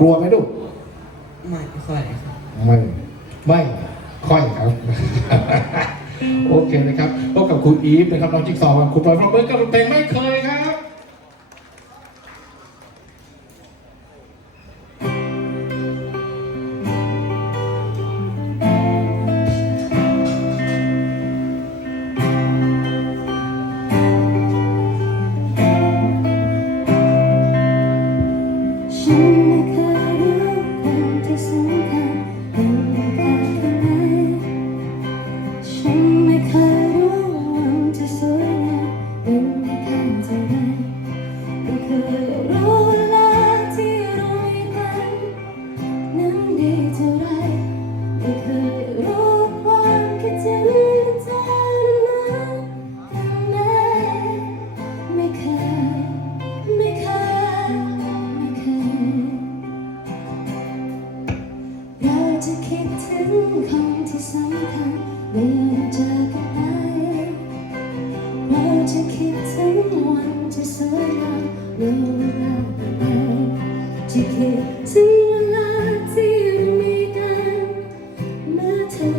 กลัวไหมลูกไม่ค่อยครับไม่ไม่ค่อยครับ โอเคนะครับพบกับครูอีฟนะครับน้องจิ๊กซอว์ครับครูปอยพร้อมเบิร์กับเพลงไม่เคย ท่าไรไม่เคยรู้ความคิดถึงเธอนั้นกันไหนไม่เคย ไม่เคย ไม่เคย เราจะคิดถึงคนที่สำคัญเมื่อเราเจอกันไหนเราจะคิดถึงวันที่สวยงามเมื่อเวลาผ่านไปจะคิดถึง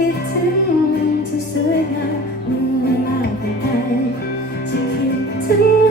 คิดถึงวันที่สวยงามเมื่อลาผ่านไปจะคิดถึง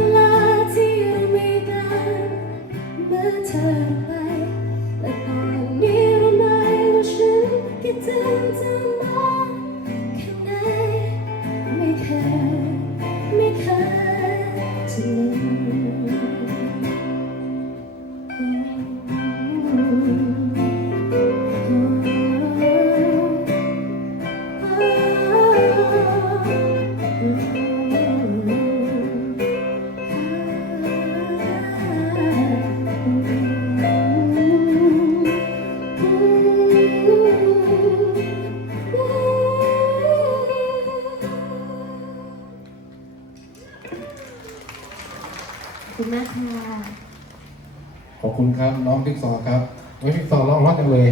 คุณมากค่ะ ขอบคุณครับ น้องพิกซอครับน้องพิกซอร้องเพราะจังเลย